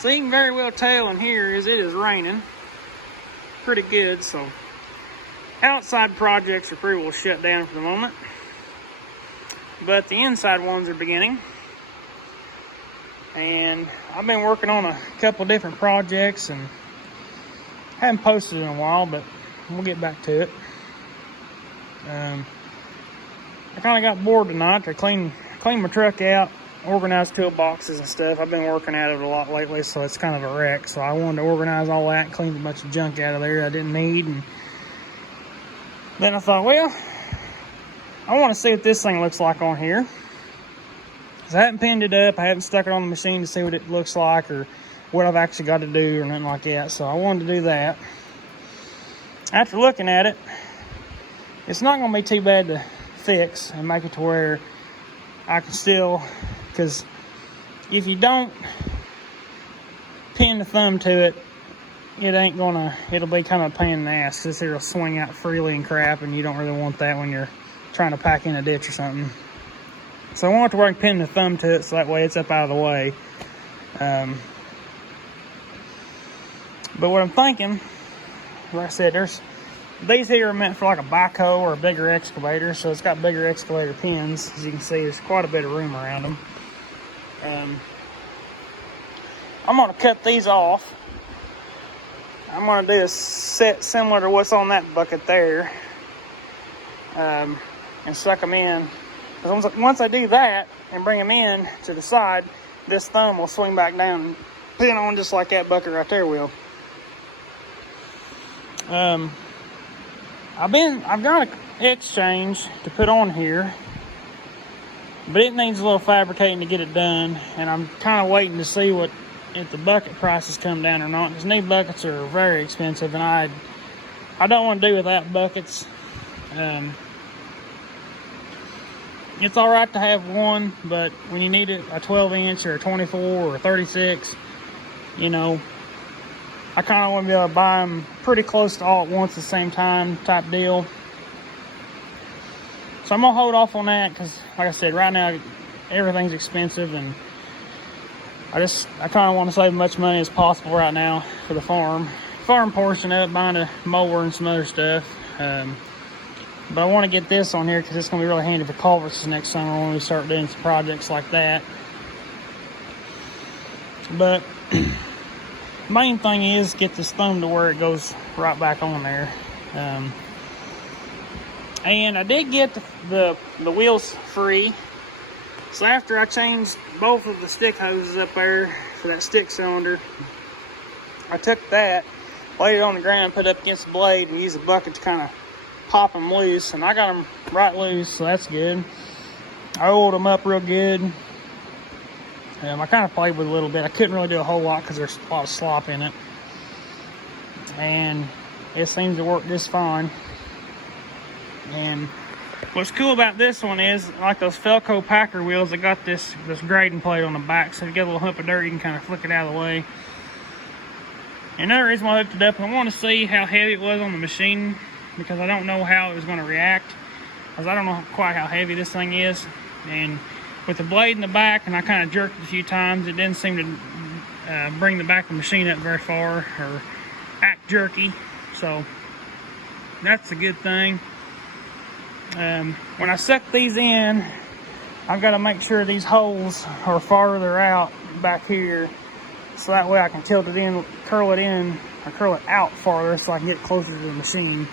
So you can very well tell in here is it is raining pretty good, so outside projects are pretty well shut down for the moment. But the inside ones are beginning. And I've been working on a couple different projects and haven't posted in a while, but we'll get back to it. I kind of got bored tonight. I cleaned my truck out, organized toolboxes and stuff. I've been working at it a lot lately, so it's kind of a wreck. So I wanted to organize all that and clean a bunch of junk out of there I didn't need. And then I thought, well, I want to see what this thing looks like on here. I haven't pinned it up. I haven't stuck it on the machine to see what it looks like or what I've actually got to do or nothing like that. So I wanted to do that. After looking at it, it's not going to be too bad to fix and make it to where I can still, because if you don't pin the thumb to it, it'll be kind of a pain in the ass. This here will swing out freely and crap, and you don't really want that when you're trying to pack in a ditch or something. So I want it to where I can pin the thumb to it so that way it's up out of the way. But what I'm thinking, like I said, these here are meant for like a backhoe or a bigger excavator, so it's got bigger excavator pins. As you can see, there's quite a bit of room around them. I'm going to cut these off. I'm going to do a set similar to what's on that bucket there, and suck them in. Once I do that and bring them in to the side, this thumb will swing back down and pin on just like that bucket right there will. I've got an exchange to put on here, but it needs a little fabricating to get it done, and I'm kind of waiting to see if the bucket prices come down or not, because new buckets are very expensive, and I don't want to do without buckets. It's all right to have one, but when you need it, a 12-inch or a 24 or a 36, I kind of want to be able to buy them pretty close to all at once at the same time type deal. So I'm going to hold off on that because, like I said, right now everything's expensive, and I kind of want to save as much money as possible right now for the farm portion of it, buying a mower and some other stuff. But I want to get this on here because it's going to be really handy for culverts next summer when we start doing some projects like that. But main thing is get this thumb to where it goes right back on there. And I did get the wheels free. So after I changed both of the stick hoses up there for that stick cylinder, I took that, laid it on the ground, put it up against the blade, and used the bucket to kind of pop them loose. And I got them right loose, so that's good. I oiled them up real good. I kind of played with it a little bit. I couldn't really do a whole lot because there's a lot of slop in it. And it seems to work just fine. And what's cool about this one is, like those Felco Packer wheels, they got this grading plate on the back, so if you get a little hump of dirt, you can kind of flick it out of the way. Another reason why I hooked it up, I want to see how heavy it was on the machine, because I don't know how it was going to react, because I don't know quite how heavy this thing is. And with the blade in the back, and I kind of jerked it a few times, it didn't seem to bring the back of the machine up very far or act jerky, so that's a good thing. When I suck these in, I've got to make sure these holes are farther out back here, so that way I can tilt it in, curl it out farther so I can get closer to the machine.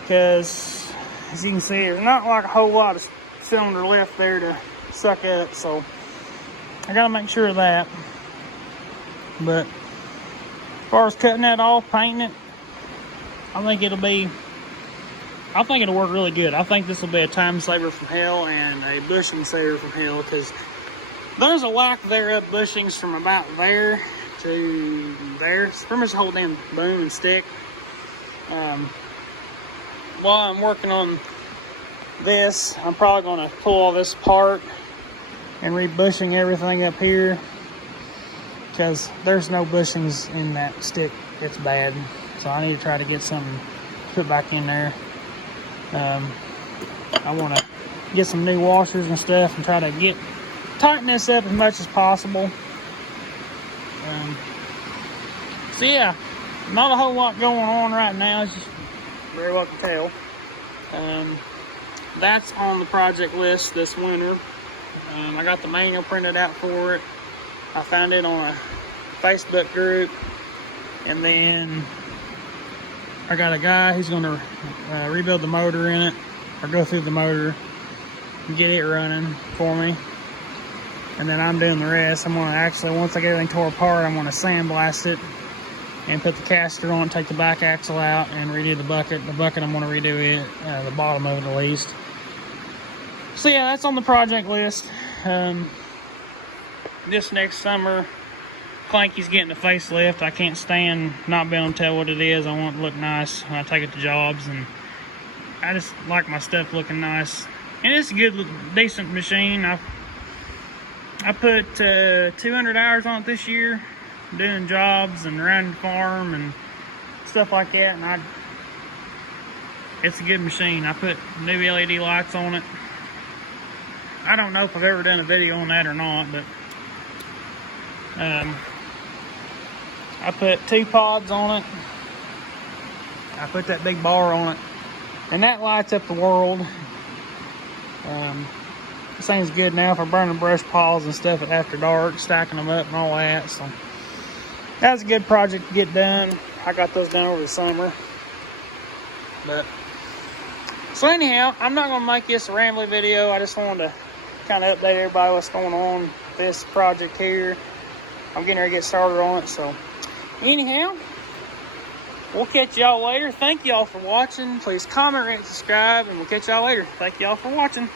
Because as you can see, there's not like a whole lot of cylinder left there to suck up, so I got to make sure of that. But as far as cutting that off, painting it, I think it'll work really good. I think this will be a time saver from hell and a bushing saver from hell, because there's a lack there of bushings from about there to there. It's pretty much the whole damn boom and stick. While I'm working on this, I'm probably going to pull all this apart and re-bushing everything up here, because there's no bushings in that stick. It's bad, so I need to try to get something put back in there. I want to get some new washers and stuff and try to tighten this up as much as possible. So yeah, not a whole lot going on right now, as you very well can tell. That's on the project list this winter. I got the manual printed out for it. I found it on a Facebook group, and then I got a guy who's going to rebuild the motor in it, or go through the motor and get it running for me. And then I'm doing the rest. I'm going to actually, once I get everything tore apart, I'm going to sandblast it and put the caster on, take the back axle out, and redo the bucket. The bucket, I'm going to redo it, the bottom of it at least. So yeah, that's on the project list. This next summer, Clanky's getting a facelift. I can't stand not being able to tell what it is. I want it to look nice when I take it to jobs, and I just like my stuff looking nice. And it's a good, decent machine. I put 200 hours on it this year, doing jobs and around the farm and stuff like that. And it's a good machine. I put new LED lights on it. I don't know if I've ever done a video on that or not, but I put 2 pods on it. I put that big bar on it, and that lights up the world. This thing's good now for burning brush piles and stuff after dark, stacking them up and all that. So that's a good project to get done. I got those done over the summer. But so anyhow, I'm not gonna make this a rambling video. I just wanted to kind of update everybody what's going on with this project here. I'm getting ready to get started on it. So anyhow, we'll catch y'all later. Thank y'all for watching. Please comment, rate, and subscribe, and we'll catch y'all later. Thank y'all for watching.